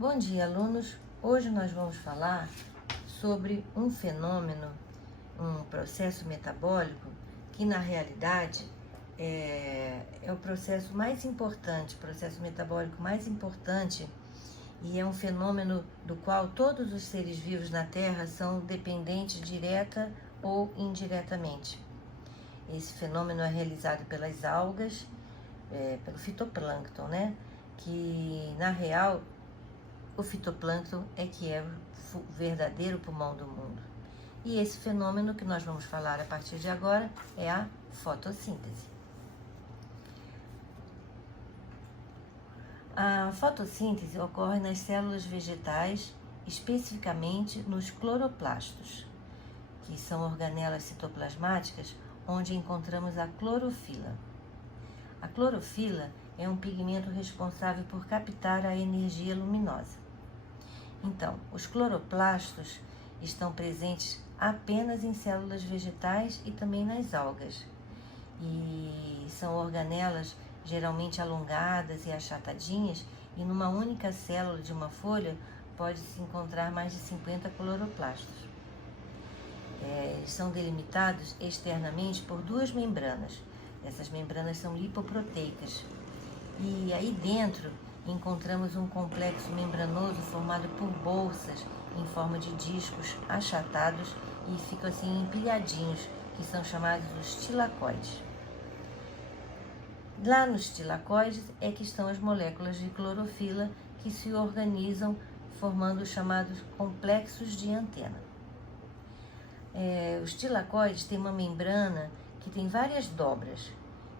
Bom dia, alunos! Hoje nós vamos falar sobre um fenômeno, um processo metabólico que na realidade é o processo mais importante, processo metabólico mais importante, e é um fenômeno do qual todos os seres vivos na Terra são dependentes direta ou indiretamente. Esse fenômeno é realizado pelas algas, pelo fitoplâncton, né? Que na real o fitoplâncton é que é o verdadeiro pulmão do mundo. E esse fenômeno que nós vamos falar a partir de agora é a fotossíntese. A fotossíntese ocorre nas células vegetais, especificamente nos cloroplastos, que são organelas citoplasmáticas onde encontramos a clorofila. A clorofila é um pigmento responsável por captar a energia luminosa. Então, os cloroplastos estão presentes apenas em células vegetais e também nas algas. E são organelas geralmente alongadas e achatadinhas, e numa única célula de uma folha pode-se encontrar mais de 50 cloroplastos. São delimitados externamente por duas membranas. Essas membranas são lipoproteicas. E aí dentro encontramos um complexo membranoso formado por bolsas em forma de discos achatados e ficam assim empilhadinhos, que são chamados os tilacoides. Lá nos tilacoides é que estão as moléculas de clorofila que se organizam formando os chamados complexos de antena. Os tilacoides têm uma membrana que tem várias dobras,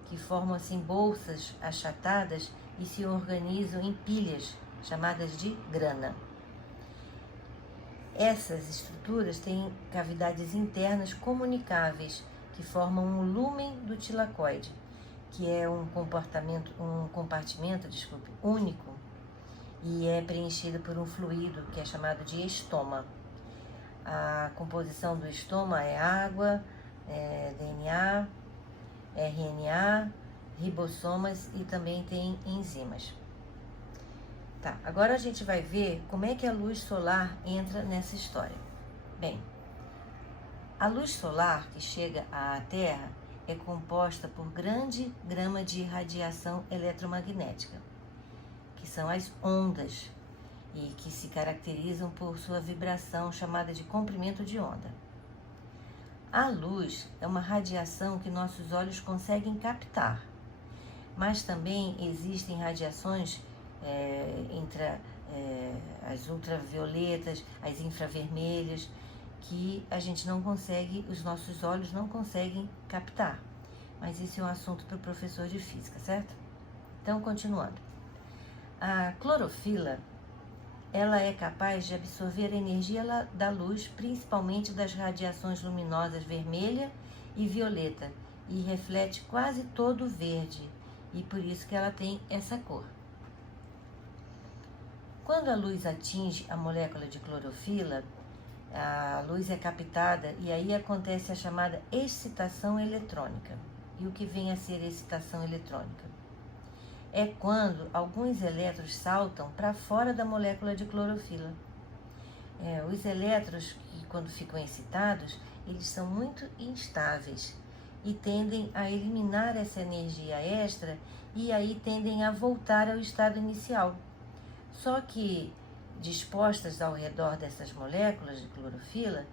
que formam assim bolsas achatadas e se organizam em pilhas, chamadas de grana. Essas estruturas têm cavidades internas comunicáveis, que formam um lúmen do tilacoide, que é um compartimento único, e é preenchido por um fluido que é chamado de estoma. A composição do estoma é água, DNA, RNA, ribossomas e também tem enzimas. Tá, agora a gente vai ver como é que a luz solar entra nessa história. Bem, a luz solar que chega à Terra é composta por grande gama de radiação eletromagnética, que são as ondas, e que se caracterizam por sua vibração chamada de comprimento de onda. A luz é uma radiação que nossos olhos conseguem captar, mas também existem radiações entre as ultravioletas, as infravermelhas, que a gente não consegue, os nossos olhos não conseguem captar. Mas isso é um assunto para o professor de física, certo? Então, continuando. A clorofila, ela é capaz de absorver a energia da luz, principalmente das radiações luminosas vermelha e violeta, e reflete quase todo o verde, e por isso que ela tem essa cor. Quando a luz atinge a molécula de clorofila, a luz é captada e aí acontece a chamada excitação eletrônica. E o que vem a ser excitação eletrônica? É quando alguns elétrons saltam para fora da molécula de clorofila. Os elétrons, quando ficam excitados, eles são muito instáveis e tendem a eliminar essa energia extra e aí tendem a voltar ao estado inicial. Só que, dispostas ao redor dessas moléculas de clorofila,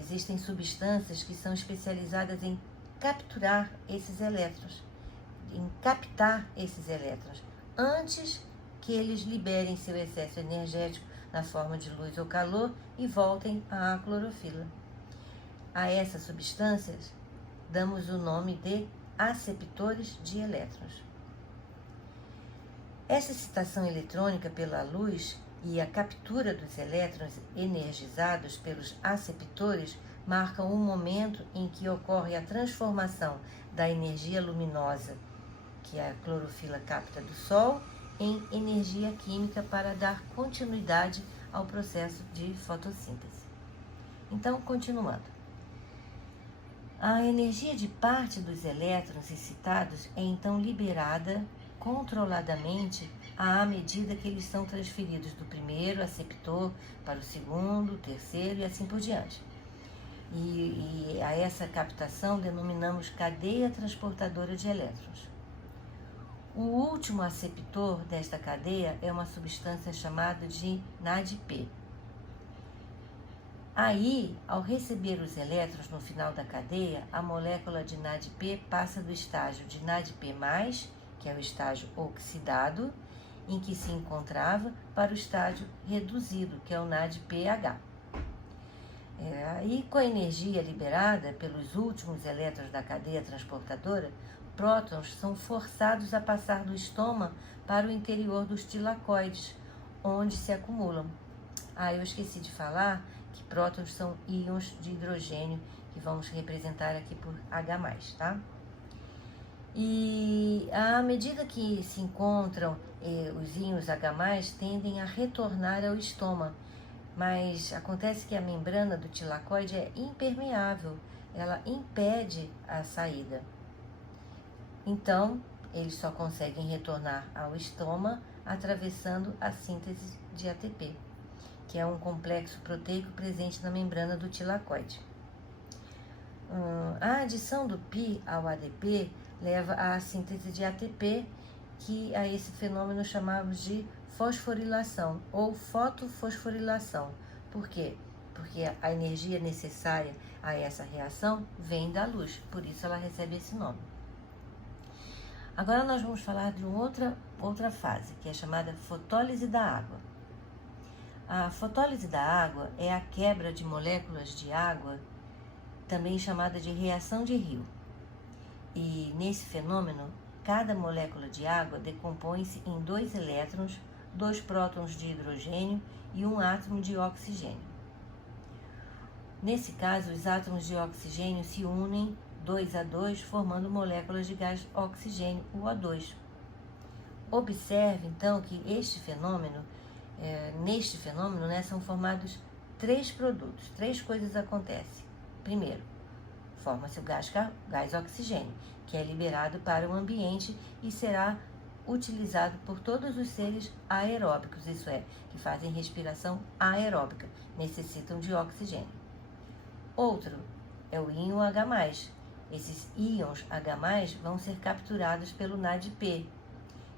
existem substâncias que são especializadas em capturar esses elétrons, em captar esses elétrons, antes que eles liberem seu excesso energético na forma de luz ou calor e voltem à clorofila. A essas substâncias damos o nome de aceptores de elétrons. Essa excitação eletrônica pela luz e a captura dos elétrons energizados pelos aceptores marcam um momento em que ocorre a transformação da energia luminosa que a clorofila capta do Sol, em energia química para dar continuidade ao processo de fotossíntese. Então, continuando. A energia de parte dos elétrons excitados é então liberada controladamente à medida que eles são transferidos do primeiro aceptor para o segundo, terceiro e assim por diante. E a essa captação denominamos cadeia transportadora de elétrons. O último aceptor desta cadeia é uma substância chamada de NADP. Aí, ao receber os elétrons no final da cadeia, a molécula de NADP passa do estágio de NADP+, que é o estágio oxidado, em que se encontrava, para o estágio reduzido, que é o NADPH. Aí, com a energia liberada pelos últimos elétrons da cadeia transportadora, prótons são forçados a passar do estoma para o interior dos tilacoides, onde se acumulam. Eu esqueci de falar que prótons são íons de hidrogênio, que vamos representar aqui por H+, tá? E à medida que se encontram os íons H+, tendem a retornar ao estômago, mas acontece que a membrana do tilacoide é impermeável, ela impede a saída. Então, eles só conseguem retornar ao estômago atravessando a síntese de ATP, que é um complexo proteico presente na membrana do tilacoide. A adição do Pi ao ADP leva à síntese de ATP, que a esse fenômeno chamamos de fosforilação ou fotofosforilação. Por quê? Porque a energia necessária a essa reação vem da luz, por isso ela recebe esse nome. Agora nós vamos falar de outra fase, que é chamada fotólise da água. A fotólise da água é a quebra de moléculas de água, também chamada de reação de Rio. E nesse fenômeno, cada molécula de água decompõe-se em 2 elétrons, 2 prótons de hidrogênio e 1 átomo de oxigênio. Nesse caso, os átomos de oxigênio se unem 2 a 2, formando moléculas de gás oxigênio, o O2. Observe, então, que neste fenômeno, são formados 3 produtos, 3 coisas acontecem. Primeiro, forma-se o gás oxigênio, que é liberado para o ambiente e será utilizado por todos os seres aeróbicos, isso é, que fazem respiração aeróbica, necessitam de oxigênio. Outro é o íon H+. Esses íons H+, vão ser capturados pelo NADP.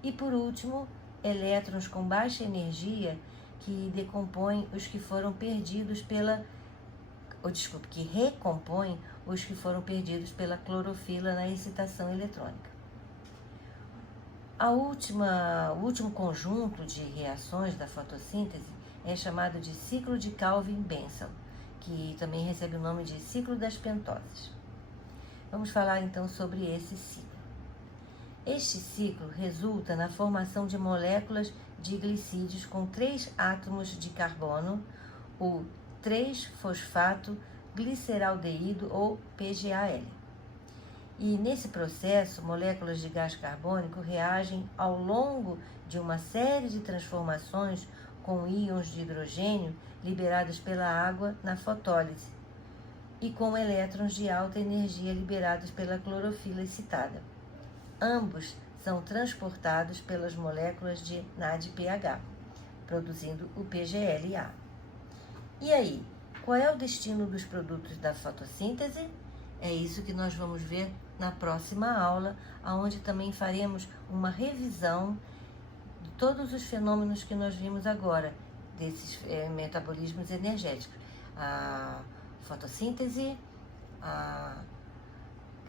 E por último, elétrons com baixa energia que decompõem os que foram perdidos que recompõem os que foram perdidos pela clorofila na excitação eletrônica. O último conjunto de reações da fotossíntese é chamado de ciclo de Calvin-Bensel, que também recebe o nome de ciclo das pentoses. Vamos falar então sobre esse ciclo. Este ciclo resulta na formação de moléculas de glicídios com 3 átomos de carbono, o 3-fosfato-gliceraldeído ou PGAL. E nesse processo, moléculas de gás carbônico reagem ao longo de uma série de transformações com íons de hidrogênio liberados pela água na fotólise e com elétrons de alta energia liberados pela clorofila excitada. Ambos são transportados pelas moléculas de NADPH, produzindo o PGLA. E aí, qual é o destino dos produtos da fotossíntese? É isso que nós vamos ver na próxima aula, onde também faremos uma revisão de todos os fenômenos que nós vimos agora, desses metabolismos energéticos. A fotossíntese, a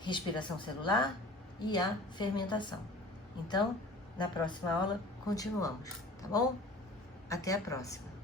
respiração celular e a fermentação. Então, na próxima aula, continuamos, tá bom? Até a próxima!